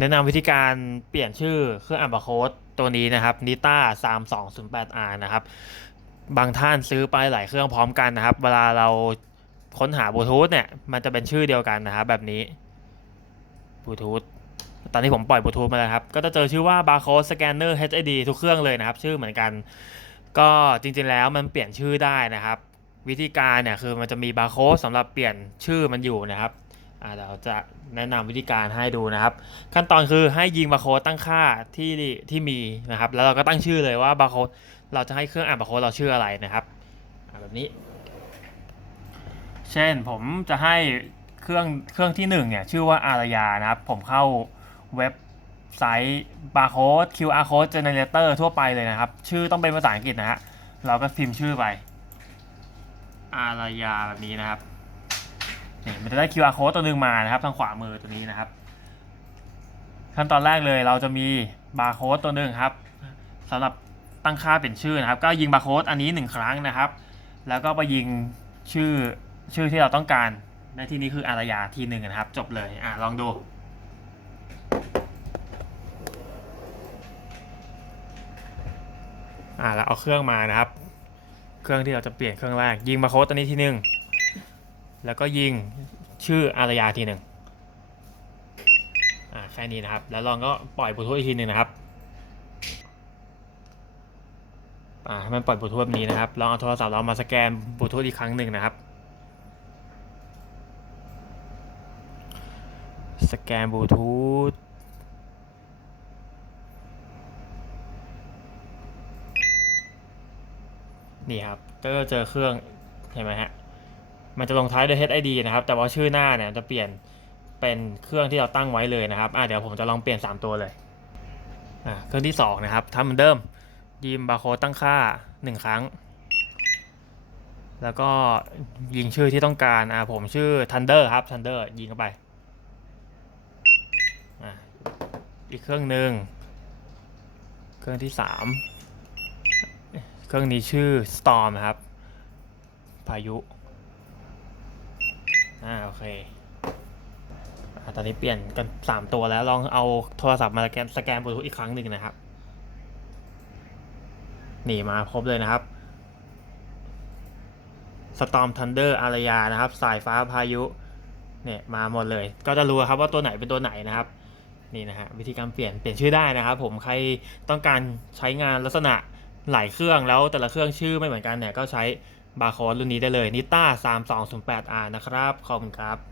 แนะนำวิธีการเปลี่ยนชื่อเครื่องอ่านบาร์โค้ดตัวนี้นะครับ Nita 3208R นะครับ บางท่านซื้อไปหลายเครื่องพร้อมกันนะครับ เวลาเราค้นหาบลูทูธเนี่ย มันจะเป็นชื่อเดียวกันนะครับแบบนี้บลูทูธตอนนี้ผมปล่อยบลูทูธมาแล้วครับ ก็จะเจอชื่อว่า Barcode Scanner HID ทุกเครื่องเลยนะครับ ชื่อเหมือนกัน ก็จริงๆแล้วมันเปลี่ยนชื่อได้นะครับ วิธีการเนี่ยคือมันจะมีบาร์โค้ดสำหรับเปลี่ยนชื่อมันอยู่นะครับ อ่าเดี๋ยวจะแนะนำวิธีการให้ดูนะครับ ขั้นตอนคือให้ยิงบาร์โค้ดตั้งค่าที่ที่มีนะครับ แล้วเราก็ตั้งชื่อเลยว่าบาร์โค้ดเราจะให้เครื่องอ่านบาร์โค้ดเราชื่ออะไรนะครับแบบนี้ เช่นผมจะให้เครื่องเครื่องที่หนึ่งเนี่ยชื่อว่าอารยานะครับ ผมเข้าเว็บไซต์บาร์โค้ด QR code generator ทั่วไปเลยนะครับ ชื่อต้องเป็นภาษาอังกฤษนะฮะเราก็พิมพ์ชื่อไปอารยาแบบนี้นะครับ มันจะได้ QR code ตัวหนึ่งมานะครับทางขวามือตัวนี้นะครับ ขั้นตอนแรกเลยเราจะมีบาร์โค้ดตัวหนึ่งครับสำหรับตั้งค่าเป็นชื่อนะครับ ก็ยิงบาร์โค้ดอันนี้หนึ่งครั้งนะครับ แล้วก็ไปยิงชื่อชื่อที่เราต้องการในที่นี้คืออารยาทีหนึ่งนะครับ จบเลยอะลองดูอ่าแล้วเอาเครื่องมานะครับ เครื่องที่เราจะเปลี่ยนเครื่องแรก ยิงบาร์โค้ดตัวนี้ทีหนึ่งแล้วก็ยิง ชื่ออารยาทีหนึ่งอ่าแค่นี้นะครับ แล้วลองก็ปล่อยบลูทูธอีกทีหนึ่งนะครับอ่าให้มันปล่อยบลูทูธแบบนี้นะครับลองเอาโทรศัพท์เรามาสแกนบลูทูธอีกครั้งหนึ่งนะครับ สแกนบลูทูธนี่ครับก็เจอเครื่องเห็นไหมฮะ มันจะลงท้ายด้วย HID นะครับ แต่ว่าชื่อหน้าเนี่ยจะเปลี่ยนเป็นเครื่องที่เราตั้งไว้เลยนะครับอ่าเดี๋ยวผมจะลองเปลี่ยน 3 ตัวเลยอ่าเครื่องที่ 2 นะครับทำเหมือนเดิมยิมบาร์โค้ดตั้งค่า 1 ครั้ง แล้วก็ยิงชื่อที่ต้องการอ่าผมชื่อ Thunder ครับ Thunder ยิงเข้าไปอ่าอีกเครื่องหนึ่งเครื่องที่ 3 เครื่องนี้ชื่อ Storm นะครับ พายุ อ่าโอเคอ่าตอนนี้เปลี่ยนกัน 3 ตัวแล้วลองเอาโทรศัพท์มาสแกนสแกนบลูทูธอีกครั้งหนึ่งนะครับ นี่มาครบเลยนะครับ Storm Thunder อารยานะครับ สายฟ้าพายุ เนี่ยมาหมดเลย ก็จะรู้ครับว่าตัวไหนเป็นตัวไหนนะครับ นี่นะฮะวิธีการเปลี่ยนเปลี่ยนชื่อได้นะครับ ผมใครต้องการใช้งานลักษณะหลายเครื่องแล้วแต่ละเครื่องชื่อไม่เหมือนกันเนี่ยก็ใช้ บาร์โค้ดรุ่นนี้ได้เลยนิต้า 3208R นะครับ ขอบคุณครับ